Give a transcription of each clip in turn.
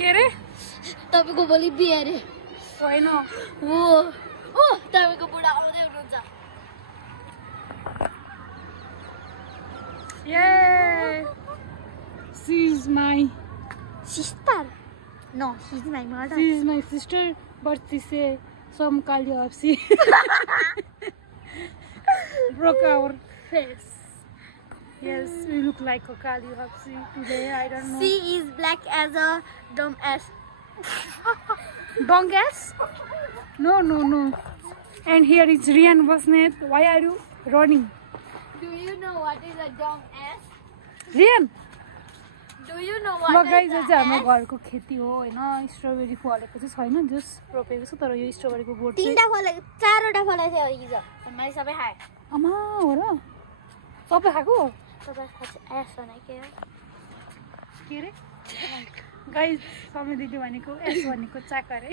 के रे तपाईको भोलि बिहे रे होइन ओ तपाईको बुढा आउँदै हुनुहुन्छ Yay! She is my sister no she's my mother she is my sister, but she say some Kali Hapsi broke our face. Yes, we look like a Kali Hapsi today. I don't know. she is black as a dumb ass Dong ass? No. And here is Rian Basnet. Why are you running? do you know what is a dumb ass Rian? do you know ल what guys is चाहिँ a हाम्रो ass घरको खेती हो होइन strawberry फलेको चाहिँ छैन जस रोपेको छ तर यो स्ट्रबेरीको बोट चाहिँ तीनटा फले चारवटा फले थियो हिजो मैले सबै खाएँ आमा हो र सबै खाएको तपाईको एस भनेको के रे गाइज समय दिदी भनेको एस भनेको चाका रे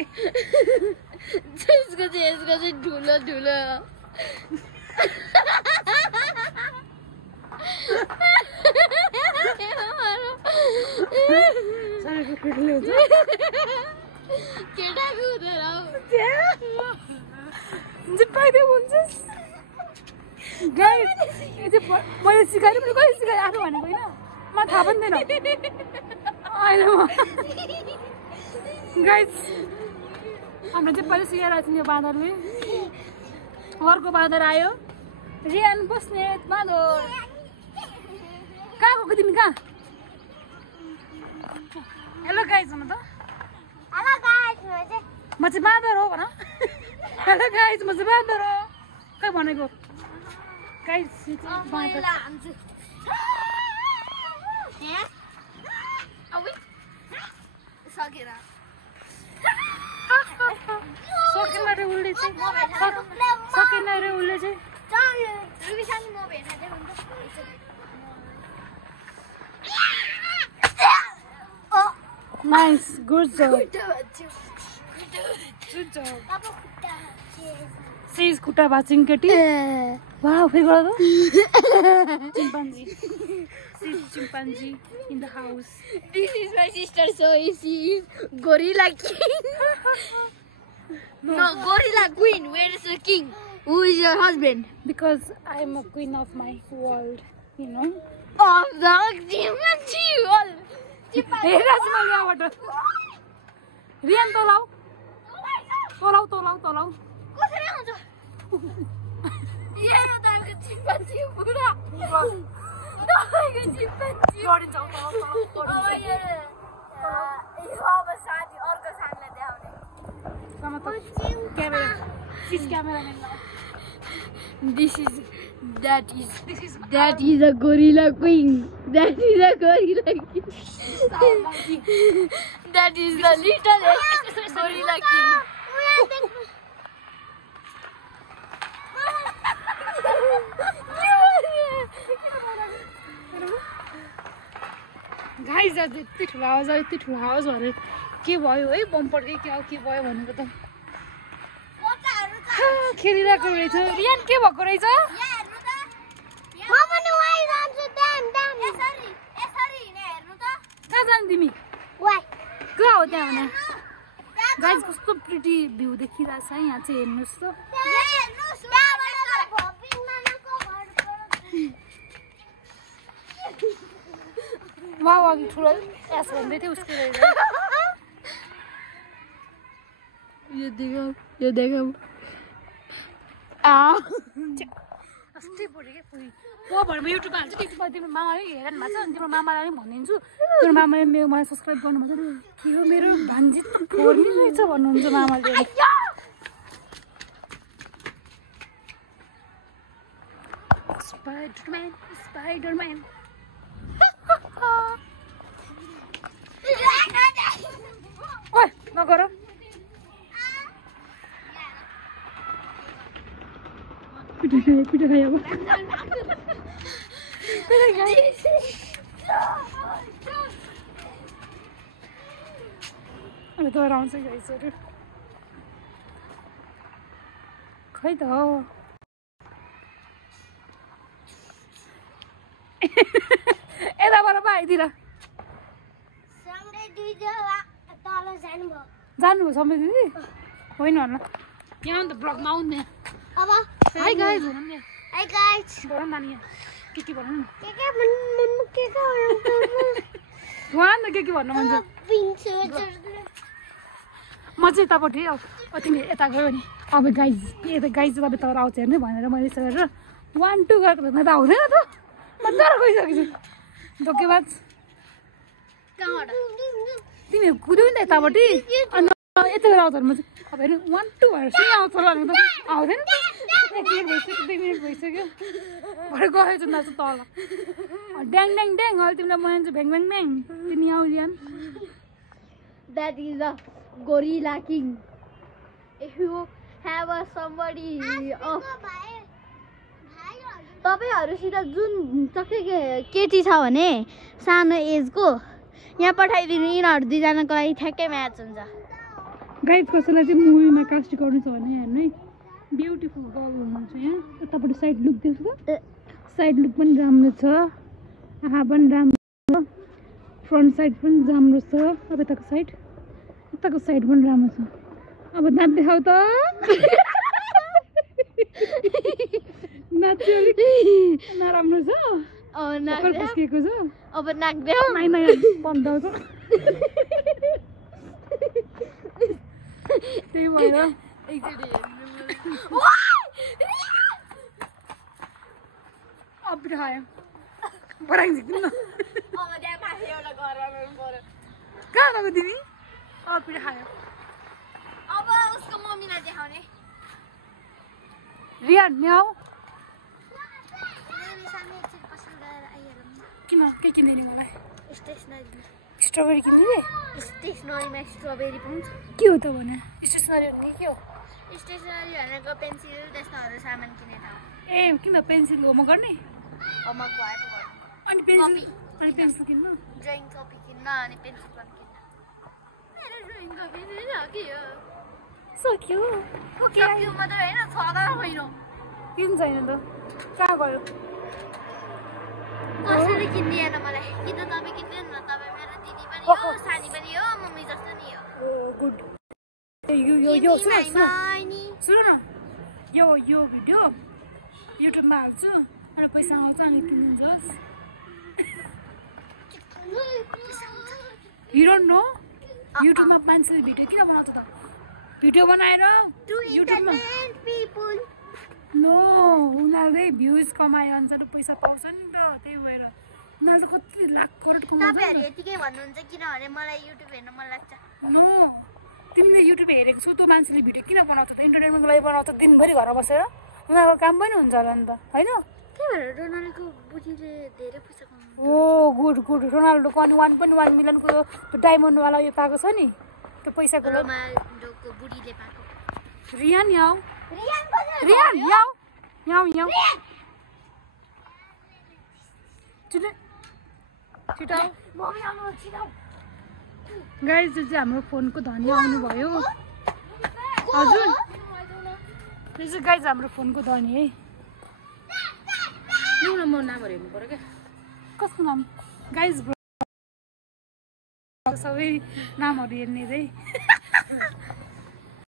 यसको चाहिँ ठुलो ठुलो सबैको ठुलो हुन्छ केटाको हुँदैन जिप्पाइदियो भन्छस् गाइज यो चाहिँ मैले सिकाएँ पनि कहिले सिकाएँ आफू भनेको होइन मलाई थाहा पनि थिएन अहिले म गाइज हाम्रो चाहिँ पहिला सिकाइरहेको छ नि यो बाँदरले अर्को बाँदर आयो रियान बस्नेत बाँदर कहाँ गएको तिमी कहाँ हेलो गाइज म त म चाहिँ बाँदर हो भन हेलो गाइज म चाहिँ बाँदर हो खै भनेको गाइज बाँदर सकेर सकेन रे उसले चाहिँ सकेन रे उसले चाहिँ नाइस गुड जब सिज खुट्टा भाँचिङ केटी वाह फेरि गर त चिम्पान्जी सिज chimpanzee in the house This is my sister, so she is Gorilla King. No, Gorilla Queen. Where is the king? Who is your husband? because I am a queen of my world, you know. Oh, the Chimpanzee. हेर चाहिँ मैले यहाँबाट रियान तलाउ तलाउ तलाउ तलाउ कसरी आउँछ? यहाँ तपाईँको चिम्पान्जी बुढा तपाईँको चिम्पान्जी गरिन्छ अब साथी अर्को साथीलाई देखाउने क्यामेरा सिज cameraman that is a gorilla queen. That is a gorilla king. That is the little gorilla king. Guys आज यति ठुलो आवाज भने के भयो है बम्परकै के भयो भनेको त खेलिरहेको रहेछ रियान के भएको रहेछ कहाँ जानु तिमी कहाँ हो त्यहाँ भने गाइज कस्तो प्रिटी भ्यू देखिरहेछ है यहाँ चाहिँ हेर्नुहोस् त उहाँ अघि ठुलो एस भन्दै थियो उसको रहेछ यो देखाऊ अस्ति पऱ्यो क्या पुरी म भरमा युट्युबमा हाल्छु त्यसपछि तिम्रो मामाले हेरनु भएको छ अनि तिम्रो मामालाई पनि भनिदिन्छु तिम्रो मामाले मलाई सब्सक्राइब गर्नुभएको छ के हो मेरो भान्जी त फोर्मी रहेछ भन्नुहुन्छ मामाले स्पाइडरम्यान ओइ नगर पिठो खायो अब अनि गएर आउँछ गाइसहरू खै त हो यताबाट पो आइदिएर जानुभयो समय दिदी होइन होला यहाँ त ब्लगमा आउने अब हाई गाइज भनौँ नि हाई गाइस भनौँ नानी यहाँ के भनौँ न के उहाँ न के भन्नु मन छ म चाहिँ यतापट्टि तिमी यता गयो नि अब गाइज यता गाइज तपाईँ तर आउँछ हेर्नु भनेर मैले यसो गरेर 1 2 गरेको त आउँदैन त म तर गइसकेको छु धोकेबाज तिमीहरू कुद्यौ नि त यतापट्टि अनि यता बेला आउँछ म चाहिँ अब हेर्नु 1 2 भनेर सुनि आउँछ होला त आउँदैन त 1 मिनट भइसक्यो 2 मिनट भइसक्यो भरे गएछ नाच्छ तल ड्याङ ड्याङ ड्याङ अहिले तिमीलाई म जान्छु भ्याङ भ्याङ भ्याङ तिमी आऊ Riyan That is a gorilla king. If you have a somebody तपाईहरुसित जुन चक्कै केटी छ भने सानो एजको यहाँ पठाइदिनु यिनीहरु दुईजनाको लागि ठ्याक्कै म्याच हुन्छ गाइज कसैलाई चाहिँ मुभीमा कास्ट गर्नु छ भने हेर्नु है ब्युटिफुल गर्ल हुनुहुन्छ यहाँ यतापट्टि साइड लुक देख्छु त साइड लुक पनि राम्रो छ आहा पनि राम्रो फ्रन्ट साइड पनि राम्रो छ अब यताको साइड पनि राम्रो छ अब दाँत देखाउ त नाच अलिक नराम्रो छ पस्किएको छ अब नाक देऊ बन्द छ त्यही भएर अब खायो बराङ झिक्नु न कहाँ गएको तिमी अब पिठा खायो अब उसको मम्मीलाई देखाउने रियान म्याउ किन के किन्दैन मलाई स्ट्रबेरी किन्दिने स्टेसनरीमा स्ट्रबेरी पाउँछ के हो त भने स्टेसनरी भन्ने के हो स्टेसनरी भनेको पेन्सिल त्यस्तोहरू सामान किने ठाउँ ए किन पेन्सिल होमवर्क गर्ने होमवर्क भयो अनि पेन्सिल किन्नु ड्रइङ कपी किन्न अनि पेन्सिल पनि किन्न मेरो ड्रइङ कपी के हो सक्यो ओके सक्यो मात्रै होइन छदा होइन किन छैन त कहाँ गयो कसैले किन्दिएन मलाई किन तपाईँ किन्दैन न तपाईँ मेरो दिदी पनि हो सानी पनि हो मम्मी जस्तो नि हो ओ गुड यो सुन न यो भिडियो युट्युबमा हाल्छु अनि पैसा आउँछ अनि किनिदिनुहोस् यु डोन्ट नो युट्युबमा मान्छेले भिडियो किन बनाउँछ त भिडियो बनाएर युट्युबमा नो उनीहरूले भ्युज कमाए अनुसार पैसा पाउँछ नि त त्यही भएर उनीहरू त कति लाख करोड कमाउँछ तपाईहरु यतिकै भन्नुहुन्छ किनभने मलाई युट्युब हेर्न मन लाग्छ नो तिमीले युट्युब हेरेको छु त मान्छेले भिडियो किन बनाउँछ त इन्टरटेनमेन्टको लागि बनाउँछ दिनभरि घरमा बसेर उनीहरूको काम पनि हुन्छ होला नि त होइन त्यही भएर रोनाल्डोको बुढीले धेरै पैसा कमाउँछ ओ गुड रोनाल्डोको अनि 1.1 मिलियनको त्यो डायमन्डवाला यो पाएको छ नि त्यो पैसाको रोनाल्डोको बुढीले पाएको रियान याउ छिटो गाइज जो चाहिँ हाम्रो फोनको धनी आउनुभयो हजुर यो चाहिँ गाइज हाम्रो फोनको धनी है म नामहरू हेर्नु पर्यो क्या कसको नाम गाइज सबै नामहरू हेर्ने है